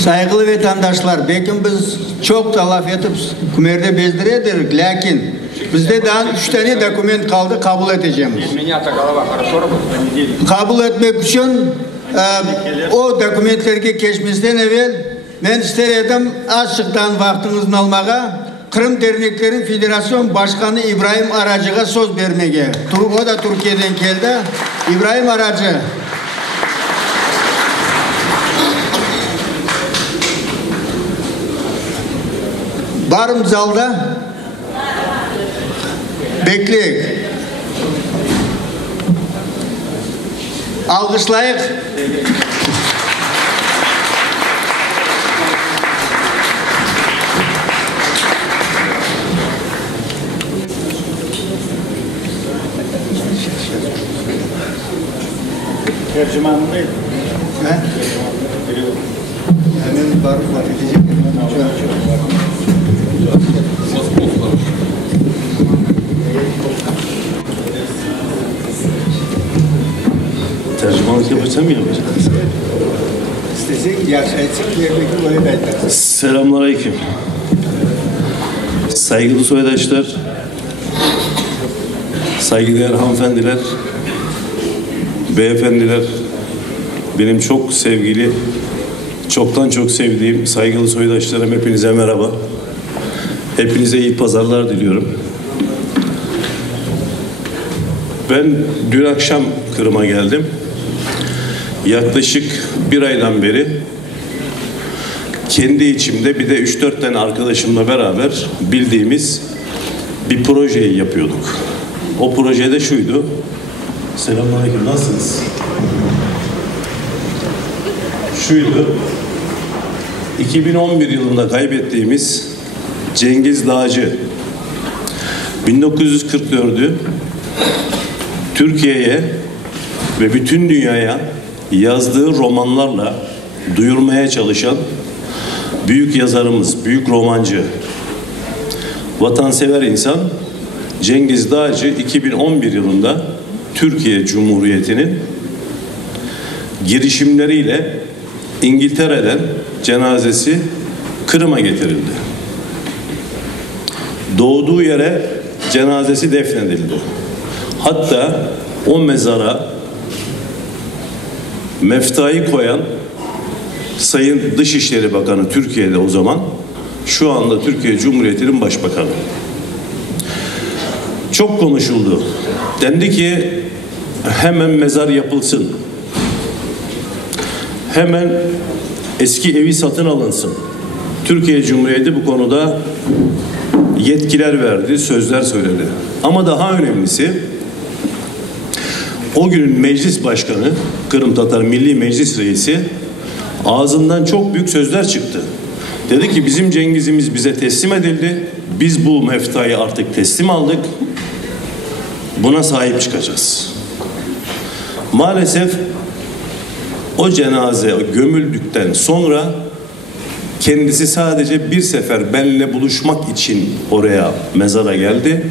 Saygılı vatandaşlar, belki biz çok da laf etip Kümer'de bezdiredik, lakin bizde daha 3 tane dokument kaldı, kabul edeceğimiz. Kabul etmek için o dokumentlerge geçmesinden evvel ben isterim açıktan vaktinizni almağa Kırım Derneklerin Federasyon Başkanı İbrahim Aracı'ya söz vermeye. O da Türkiye'den geldi. İbrahim Aracı. Varım zalda. Bekleyek. Alkışlayık. Tercümanı neydi? Hemen varıp var edecek. Tercümanlık yapacağım mı yapacağım? İstesek yaşayacak yerdeki böyle belki. Selamünaleyküm. Saygılı soydaşlar, saygıdeğer hanımefendiler, beyefendiler, benim çok sevgili, çoktan çok sevdiğim saygılı soydaşlarım, hepinize merhaba. Hepinize iyi pazarlar diliyorum. Ben dün akşam Kırım'a geldim. Yaklaşık bir aydan beri kendi içimde bir de 3-4 tane arkadaşımla beraber bildiğimiz bir projeyi yapıyorduk. O projede şuydu. Selamünaleyküm, nasılsınız? Şuydu. 2011 yılında kaybettiğimiz Cengiz Dağcı 1944'ü Türkiye'ye ve bütün dünyaya yazdığı romanlarla duyurmaya çalışan büyük yazarımız, büyük romancı, vatansever insan Cengiz Dağcı 2011 yılında Türkiye Cumhuriyeti'nin girişimleriyle İngiltere'den cenazesi Kırım'a getirildi. Doğduğu yere cenazesi defnedildi. Hatta o mezara meftayı koyan Sayın Dışişleri Bakanı Türkiye'de o zaman, şu anda Türkiye Cumhuriyeti'nin Başbakanı. Çok konuşuldu. Dendi ki hemen mezar yapılsın. Hemen eski evi satın alınsın. Türkiye Cumhuriyeti bu konuda yetkiler verdi, sözler söyledi. Ama daha önemlisi o günün meclis başkanı, Kırım Tatar Milli Meclis Reisi ağzından çok büyük sözler çıktı. Dedi ki bizim Cengiz'imiz bize teslim edildi. Biz bu meftayı artık teslim aldık. Buna sahip çıkacağız. Maalesef o cenaze gömüldükten sonra kendisi sadece bir sefer benimle buluşmak için oraya, mezara geldi.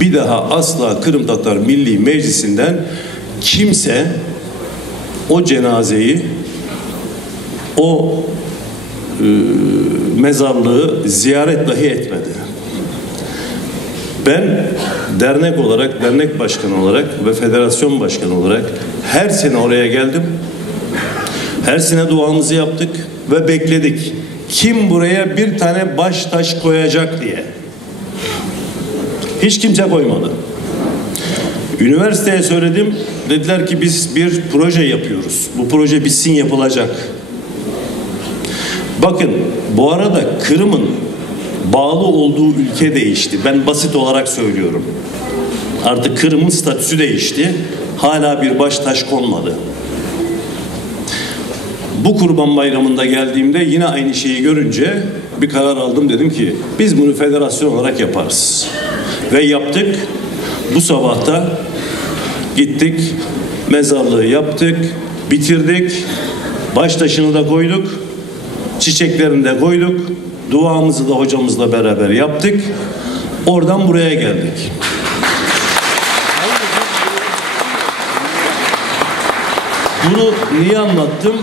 Bir daha asla Kırım Tatar Milli Meclisi'nden kimse o cenazeyi, o mezarlığı ziyaret dahi etmedi. Ben dernek olarak, dernek başkanı olarak ve federasyon başkanı olarak her sene oraya geldim. Her sene duamızı yaptık ve bekledik. Kim buraya bir tane baş taş koyacak diye. Hiç kimse koymadı. Üniversiteye söyledim. Dediler ki biz bir proje yapıyoruz. Bu proje bitsin, yapılacak. Bakın bu arada Kırım'ın bağlı olduğu ülke değişti. Ben basit olarak söylüyorum. Artık Kırım'ın statüsü değişti. Hala bir baş taş konmadı. Bu Kurban Bayramı'nda geldiğimde yine aynı şeyi görünce bir karar aldım. Dedim ki biz bunu federasyon olarak yaparız. Ve yaptık. Bu sabahta gittik, mezarlığı yaptık, bitirdik. Baş taşını da koyduk. Çiçeklerini de koyduk. Duamızı da hocamızla beraber yaptık. Oradan buraya geldik. Bunu niye anlattım?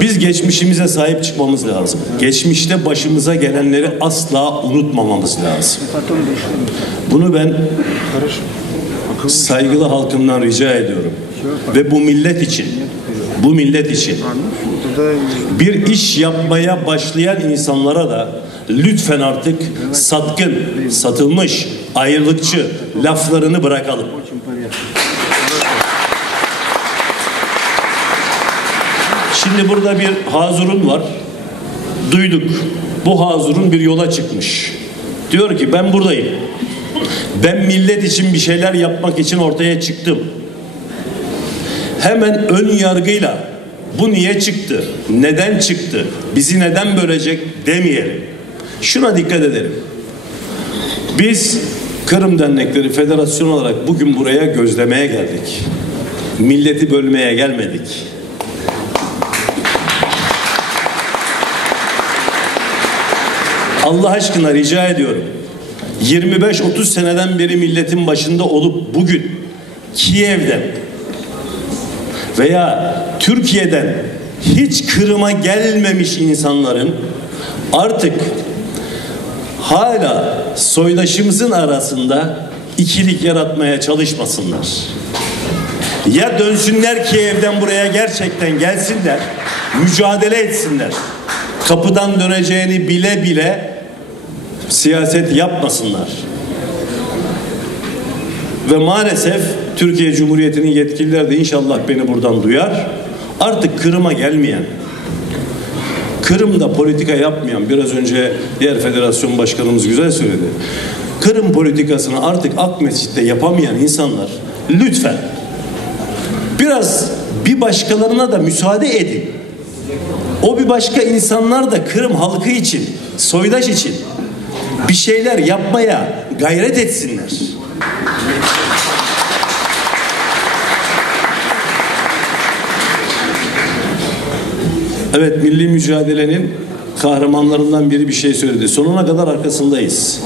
Biz geçmişimize sahip çıkmamız lazım. Geçmişte başımıza gelenleri asla unutmamamız lazım. Bunu ben saygılı halkımdan rica ediyorum. Ve bu millet için bir iş yapmaya başlayan insanlara da lütfen artık satkın, satılmış, ayrılıkçı laflarını bırakalım. Şimdi burada bir Hazurun var. Duyduk. Bu Hazurun bir yola çıkmış. Diyor ki ben buradayım. Ben millet için bir şeyler yapmak için ortaya çıktım. Hemen ön yargıyla bu niye çıktı? Neden çıktı? Bizi neden bölecek demeyelim. Şuna dikkat edelim. Biz Kırım Dernekleri Federasyonu olarak bugün buraya gözlemeye geldik. Milleti bölmeye gelmedik. Allah aşkına rica ediyorum. 25-30 seneden beri milletin başında olup bugün Kiev'den veya Türkiye'den hiç Kırım'a gelmemiş insanların artık hala soydaşımızın arasında ikilik yaratmaya çalışmasınlar. Ya dönsünler Kiev'den buraya gerçekten gelsinler, mücadele etsinler. Kapıdan döneceğini bile bile siyaset yapmasınlar. Ve maalesef Türkiye Cumhuriyeti'nin yetkililer de inşallah beni buradan duyar. Artık Kırım'a gelmeyen, Kırım'da politika yapmayan, biraz önce diğer federasyon başkanımız güzel söyledi. Kırım politikasını artık Akmescit'te yapamayan insanlar lütfen biraz bir başkalarına da müsaade edin. O bir başka insanlar da Kırım halkı için, soydaş için bir şeyler yapmaya gayret etsinler. Evet, milli mücadelenin kahramanlarından biri bir şey söyledi. Sonuna kadar arkasındayız.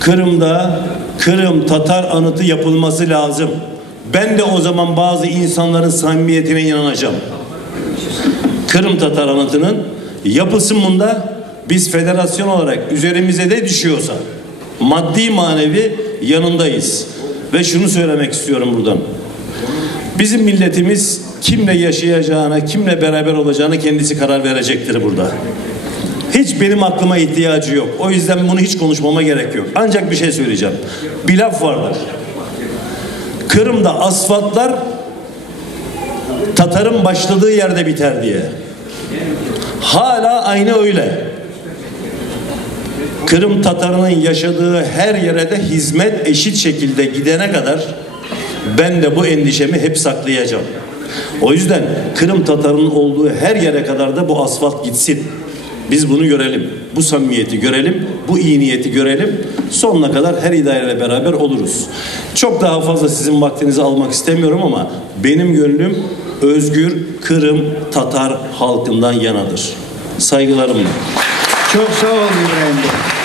Kırım'da Kırım Tatar anıtı yapılması lazım. Ben de o zaman bazı insanların samimiyetine inanacağım. Kırım Tatar anıtının yapısında biz federasyon olarak üzerimize de düşüyorsa maddi manevi yanındayız. Ve şunu söylemek istiyorum buradan. Bizim milletimiz kimle yaşayacağına, kimle beraber olacağına kendisi karar verecektir burada. Hiç benim aklıma ihtiyacı yok. O yüzden bunu hiç konuşmama gerek yok. Ancak bir şey söyleyeceğim. Bir laf vardır. Kırım'da asfaltlar Tatar'ın başladığı yerde biter diye. Hala aynı öyle. Kırım Tatarının yaşadığı her yere de hizmet eşit şekilde gidene kadar ben de bu endişemi hep saklayacağım. O yüzden Kırım Tatarının olduğu her yere kadar da bu asfalt gitsin. Biz bunu görelim. Bu samimiyeti görelim. Bu iyi niyeti görelim. Sonuna kadar her idareyle beraber oluruz. Çok daha fazla sizin vaktinizi almak istemiyorum ama benim gönlüm özgür Kırım Tatar halkından yanadır. Saygılarımla. Çok sağ olun İbrahim Bey.